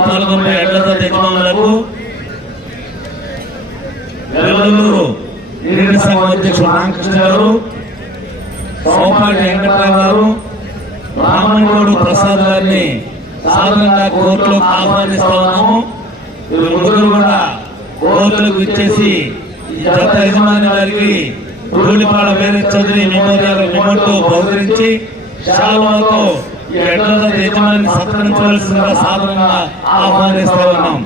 Hello ఇప్పుడు పాల్గొనే ఎడ్ల యజమానులకు వెల్లూరు నీటి సంఘం అధ్యక్షుడు రామకృష్ణ గారు సోపాటి వెంకట్రావు గారు రామన్గోడు ప్రసాద్ గారిని సాధారణంగా కోర్టులోకి ఆహ్వానిస్తా ఉన్నాము. ముగ్గురు కూడా కోర్టులకు ఇచ్చేసి ఈ జత యజమాని గారికి ధూళిపాడ వేరే చౌదరి మెమోరియల్ మెమోటో బహుకరించి శాలువాతో ఈ ఎడ్ల యజమాని సత్కరించవలసిన సాధనంగా ఆహ్వానిస్తూ ఉన్నాం.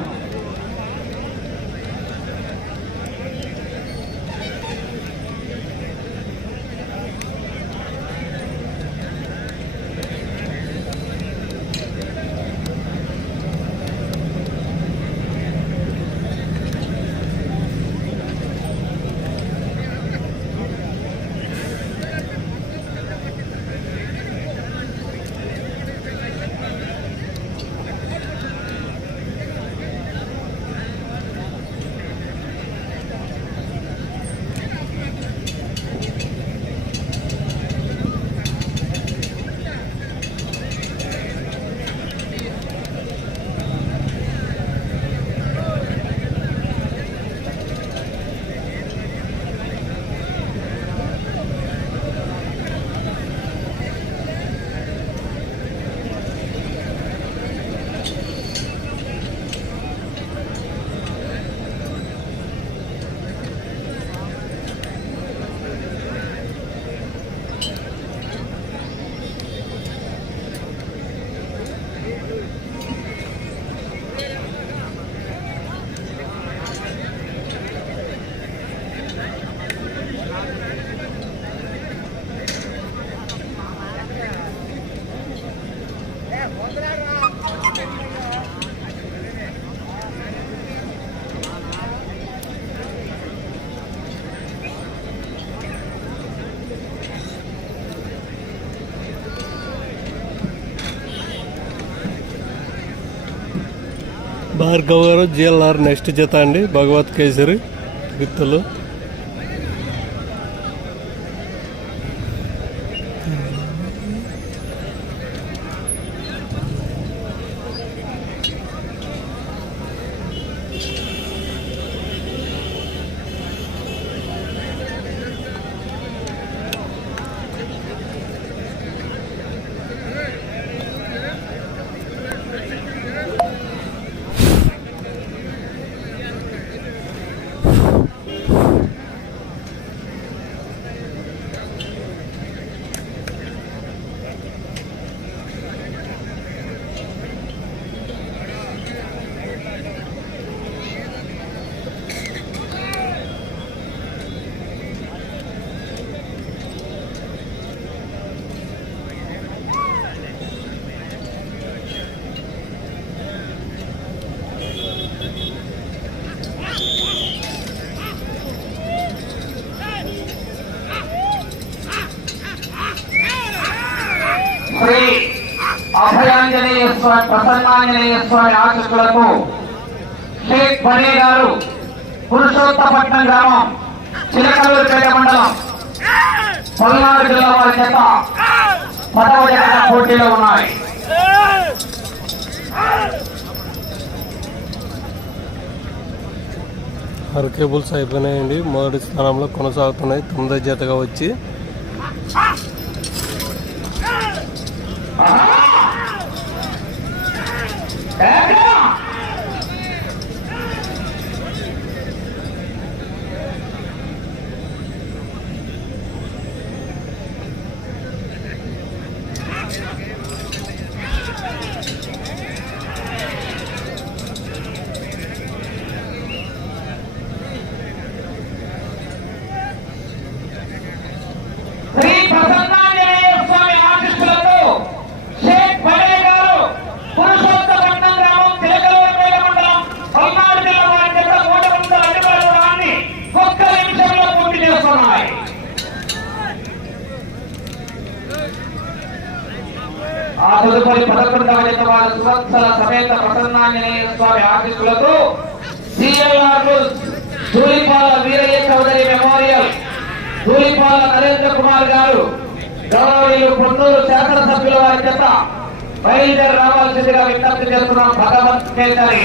భార్గవ్ గారు జిఎల్ఆర్ నెక్స్ట్ జత అండి భగవత్ కేసరి గుత్తలు స్వామి ప్రసన్నాంజనేయ స్వామి ఆశీస్సులకు షేక్ బనే గారు పురుషోత్తపట్నం గ్రామం చిలకలూరుపేట మండలం పల్నాడు జిల్లా వారి చేత పదవ పోటీలో ఉన్నాయి. అయిపోయినాయండి. మొదటి స్థానంలో కొనసాగుతున్నాయి. తొమ్మిదో జతగా వచ్చి Erdoğan! శాసనసభ్యుల వారి చేత బయలుదేరి రావాల్సిందిగా విజ్ఞప్తి చేస్తున్నాం భగవంతుని కేసరి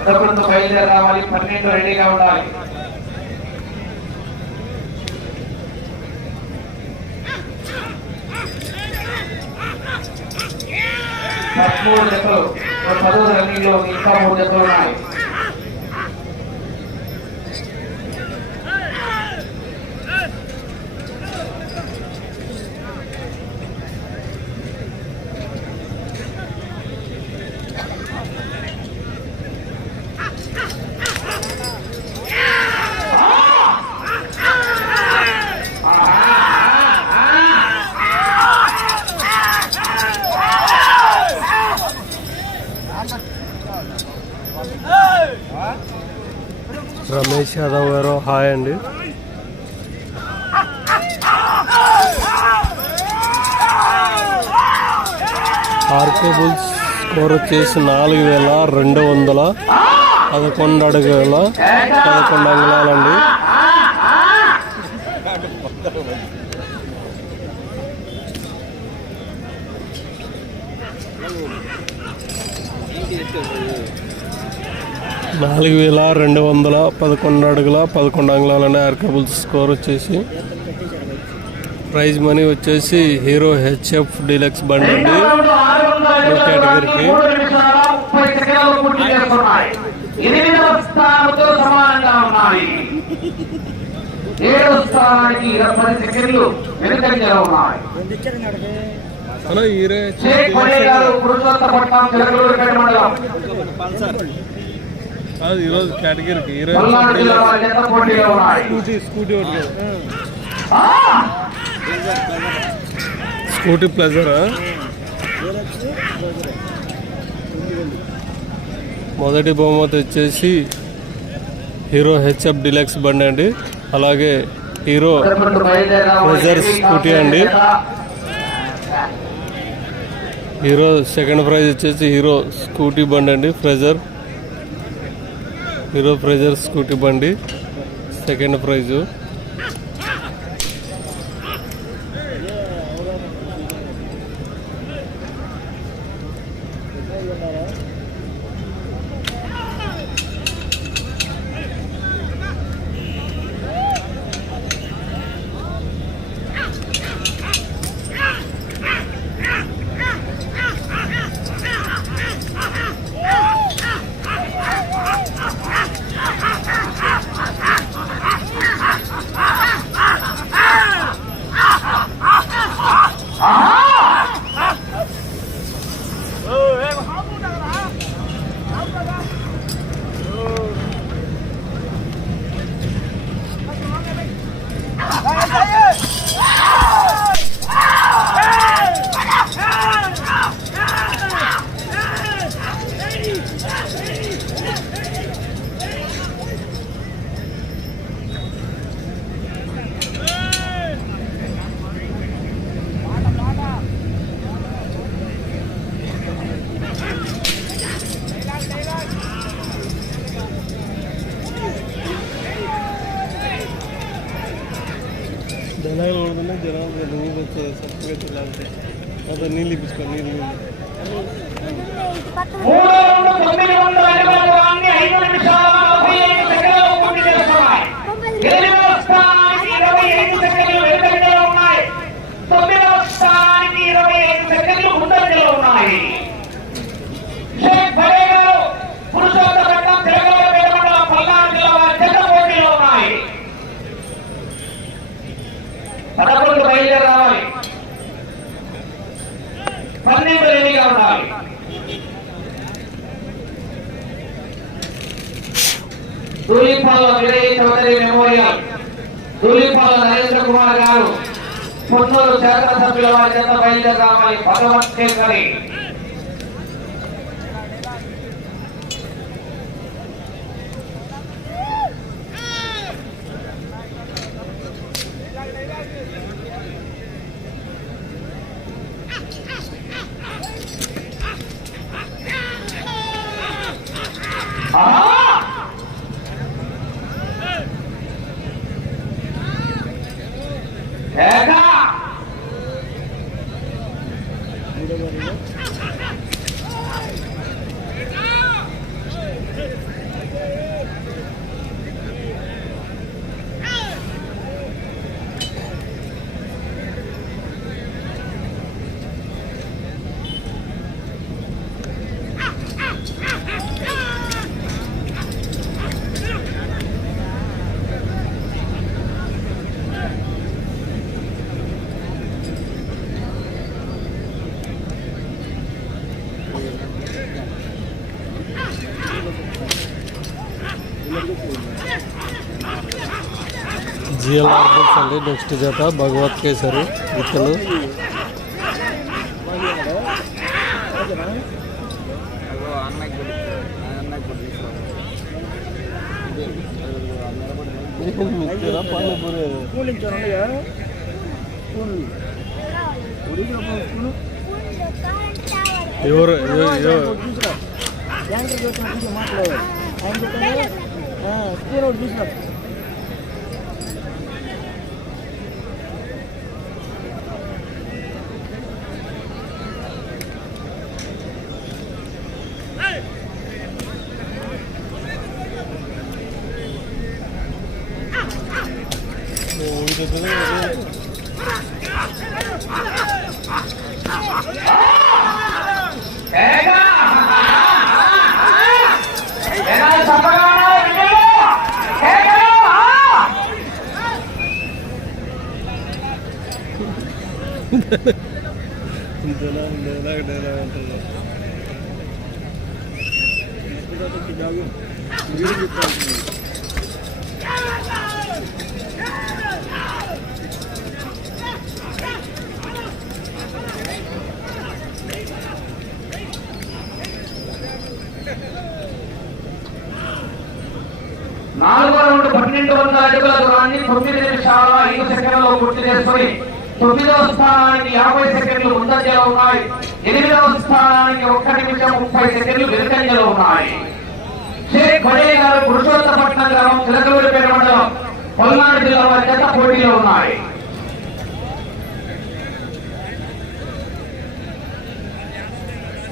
పదకొండు బయలుదేరి రావాలి పన్నెండు రెడీగా ఉండాలి. పదమూడు జతలు పదవ రన్నింగ్లో ఇంకా మూడు జతలు ఉన్నాయి. వచ్చేసి నాలుగు వేల రెండు వందల పదకొండు అడుగుల పదకొండు అంగుళాలండి. నాలుగు వేల రెండు వందల పదకొండు అడుగుల పదకొండు అంగుళాలండి. ఆర్కబుల్స్ స్కోర్ వచ్చేసి ప్రైజ్ మనీ వచ్చేసి హీరో హెచ్ఎఫ్ డీలక్స్ బండి అండి. కేటగిరీకి. స్థానానికి ఇరవై సెకండ్లు వెనుకంజలో ఉన్నాయి. హలో హీరో గారు పురుషోత్తపట్నం మండలం. కాదు ఈరోజు కేటగిరీకి ఉన్నాయి. స్కూటీ స్కూటీ ఒకటి! స్కూటీ ప్లెజరా? మొదటి బహుమతి వచ్చేసి హీరో హెచ్ఎఫ్ డిలక్స్ బండి అండి. అలాగే హీరో పదకొండు ప్రెజర్ స్కూటీ అండి. హీరో సెకండ్ ప్రైజ్ వచ్చేసి హీరో స్కూటీ బండి అండి ఫ్రెజర్ హీరో ఫ్రెజర్ స్కూటీ బండి సెకండ్ ప్రైజు. ఐదు సెకండ్లలో పూర్తి చేస్తున్నాయి ఎనిమిదవ స్థానానికి ఇరవై ఐదు సెకండ్లు వెనుకంజలో ఉన్నాయి తొమ్మిదవ స్థానానికి ఇరవై ఐదు సెకండ్లు ముందంజలో ఉన్నాయి షేక్ భరే గారు పురుషోత్తపట్నం తిరగలపేట మండలం పల్నాడు జిల్లా వారి జత పోటీలో ఉన్నాయి పదకొండు బయలుదేరి రావాలి పన్నెండు రెడీగా ఉండాలి ధూళిపాల విజయ్ చౌదరి మెమోరియల్. ధూళిపాల నరేంద్ర కుమార్ గారు పొన్నూరు శాసనసభ్యుల వారి చేత బయలుదేరామని రావాలి భగవత్ కేసరి ఆహా! ఏగా! జిఎల్ఆర్ బుల్స్ అండి. నెక్స్ట్ జత భగవత్ కేసరి ఇతను. ఎవరు? ఎవ- నాలుగు రౌండ్ పన్నెండు వందల అడుగుల దూరాన్ని తొమ్మిది నిమిషాల ఐదు సెకండ్లో పూర్తి చేసుకుని తొమ్మిదవ స్థానానికి యాభై సెకండ్లు ముందంజలో ఉన్నాయి. ఎనిమిదవ స్థానానికి ఒక్క నిమిషం ముప్పై సెకండ్లు వెనుకంజలో ఉన్నాయి. షేక్ బడే గారు పురుషోత్తపట్నం గ్రామం చిలకలూరిపేట మండలం పల్నాడు జిల్లా వారి చేత పోటీలో ఉన్నాయి.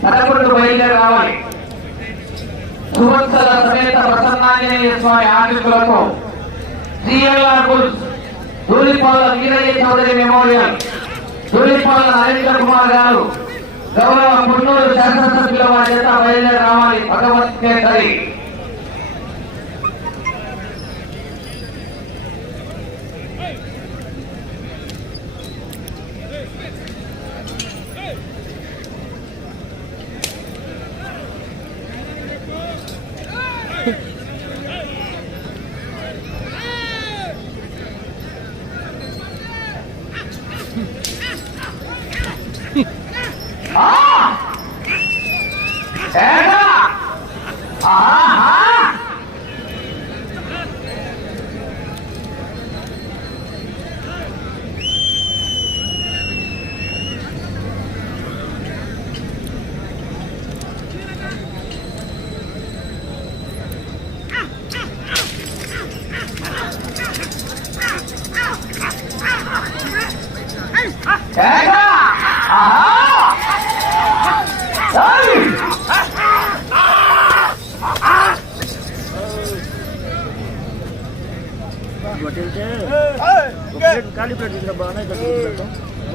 పదకొండు బయలుదేరి రావాలి. సువత్సల సమేత ప్రసన్నాంజనేయ స్వామి ఆశీస్సులతో CLR bulls. Dhulipala Veeraiah Chowdary memorial. Dhulipala Narendra Kumar garu. గౌరవ పుట్టూరు శాసనసభ్యుల వారి చేత బయలుదేరి రావాలి. భగవత్ ఆహా!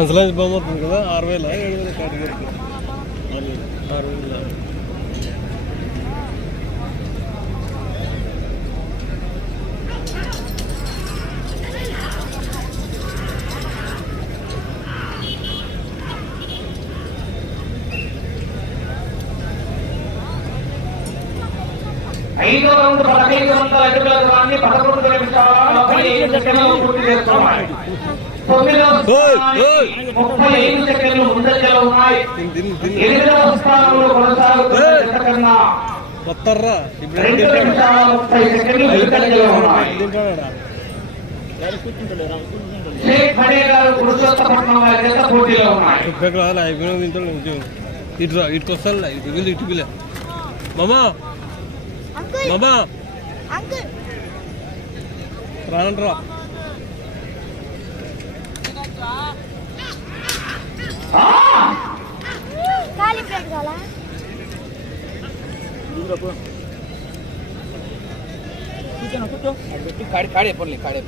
అసలు బొమ్మ అవుతుంది కదా ఆరు వేల ఏడు వేల కేటగిరీకి ఆరు వేల పదహైదు వందల అడుగుల దూరాన్ని పదకొండు నిమిషాల పూర్తి చేస్తున్నాయి తొమ్మిదవ ముప్పై ఐదు సెకండ్లు ముందంజలో ఉన్నాయి. ఎనిమిదవ స్థానంలో కొనసాగుతున్న జత కన్నా వస్తారా రెండు నిమిషాల. ముప్పై సెకండ్లు వెనుకంజలో ఉన్నాయి. షేక్ ఫడే గారు పురుషోత్తపట్నం వారి జత పోటీలో ఉన్నాయి. చెప్పాక రాలే అయిపోయినా తింటాడు మంచిగా ఇటు రా ఇటుకు వస్తాను ఇటు పిల్ల ఇటు పిల్ల మామా అంకుల్. మామా. అంకుల్. రానంటరా. కాడి కాడే పోన్లే కాడే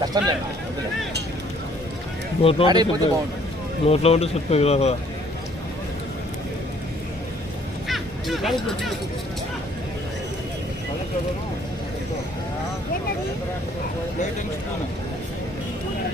కష్టం లేదు నోట్లో ఉంటే ఆడైపోతే కదా ఏంటది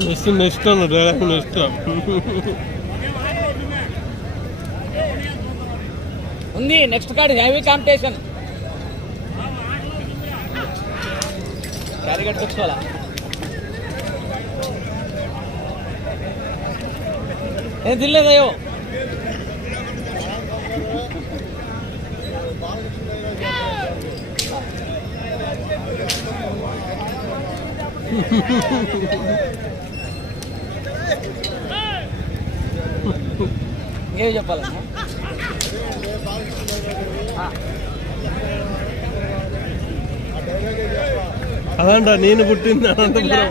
నెక్స్ట్ నెక్స్ట్ అన్న డైరెక్ట్ నెక్స్ట్ ఉంది next card heavy competition carry కట్టుకోవాలా ఏం తినలేదయ్యో ఇంకేం చెప్పాలన్నా? అదంట నేను పుట్టింది అనంతపురం.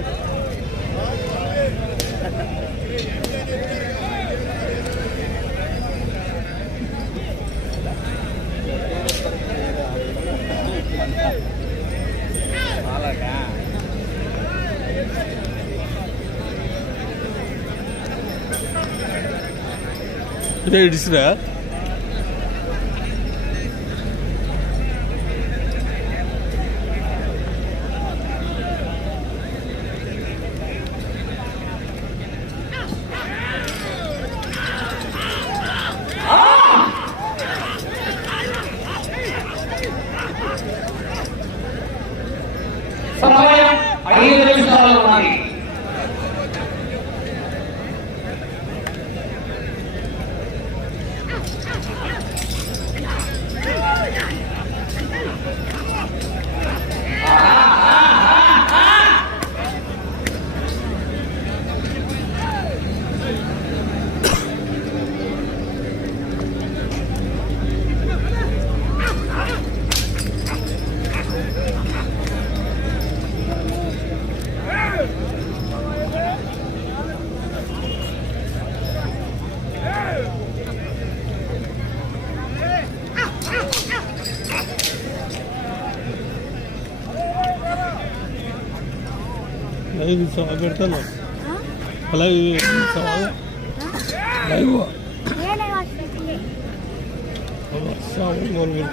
ఇదే ఇడిసిరా సవా పెడతాను. లైవ్. లైవ్ వర్ష ఒంగోలు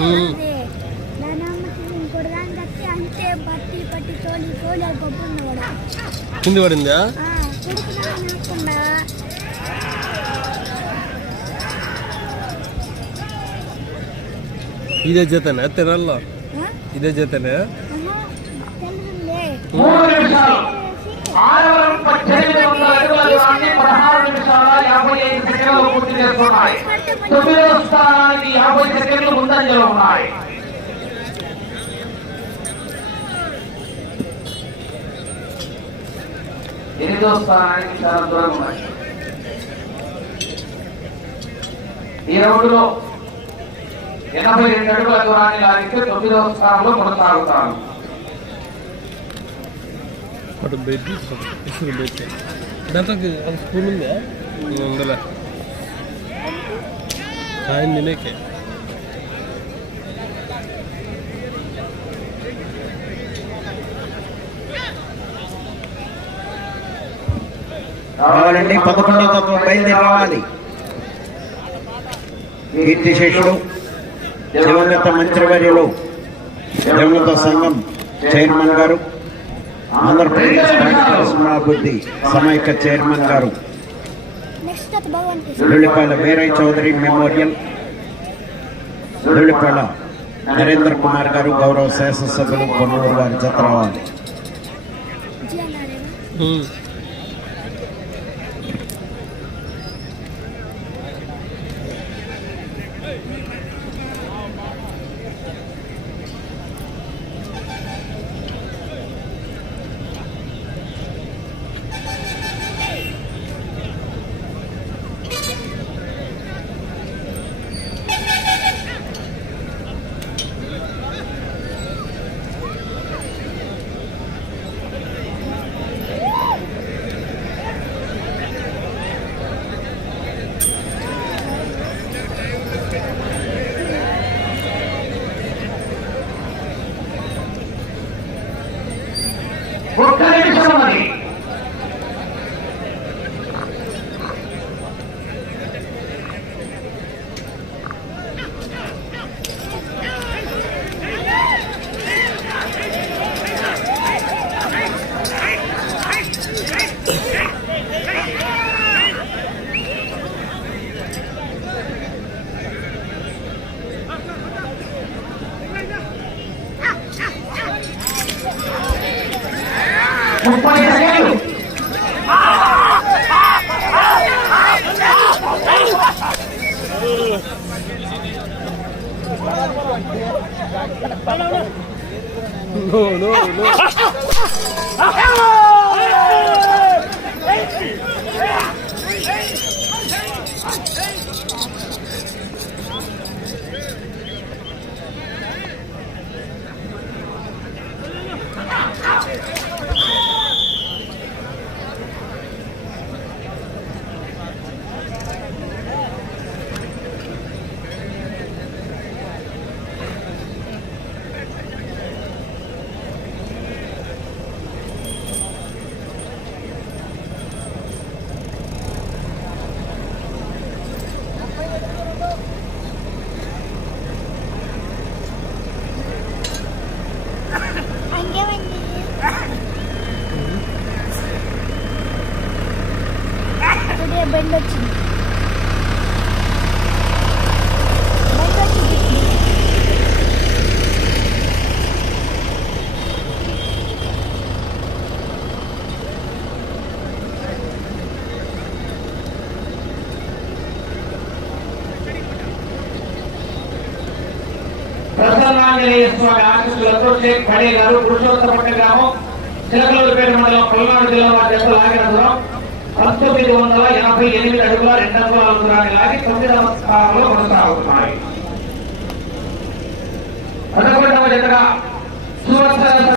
అదే నానమ్మకి ఇంకోటి దాన్ని కట్టి అంతే పట్టి పడిందా? ఇదే జతనే తిరల్లో? ఇదే జతనే? పద్దెనిమిది వందల అడుగుల దూరాన్ని పదహారు నిమిషాల యాభై ఐదు సెకండ్లు పూర్తి చేస్తున్నాయి తొమ్మిదవ స్థానానికి యాభై సెకండ్లు ముందంజలో ఉన్నాయి. ఎనిమిదవ స్థానానికి చాలా దూరం ఉన్నాయి. ఈ రౌండ్లో ఎనభై రెండు అడుగుల దూరాన్ని లాగితే తొమ్మిదవ స్థానంలో కొనసాగుతారు. అటు బెడ్ ఇసురు బెడ్. దాంట్లోకి అది స్కూల్ ఉందా? ఉందలే. ఆయన తినేకే కావాలండి పదకొండవ తత్వం బయలుదేరి రావాలి కీర్తి శేషుడు దివంగత మంత్రివర్యులు దివంగత సంఘం చైర్మన్ గారు ఆంధ్రప్రదేశ్ రాష్ట్ర స్మరాభివృద్ధి సమైక్య చైర్మన్ గారు. దుళ్ళిపాల వీరయ్య చౌదరి మెమోరియల్ దుళ్ళిపాల నరేంద్ర కుమార్ గారు గౌరవ శాసనసభ్యులు కొన్నూరు వారి జత రావాలి ಒಟ್ಟಾರೆ ಶ್ರಮವೇ No, no, no. Ah! Ah! Ah! బండి వచ్చింది బండి వచ్చింది ప్రసన్నాంజనేయ స్వామి ఆశీస్సులతో షేక్ గారు గ్రామం చిలకలూరుపేట మండలం పల్నాడు జిల్లా వారి జత లాగిన పంతొమ్మిది వందల ఎనభై ఎనిమిది అడుగుల రెండు అంగుళాల దూరాన్ని లాగి తొమ్మిదవ స్థానంలో కొనసాగుతున్నాయి. పదకొండవ జతగా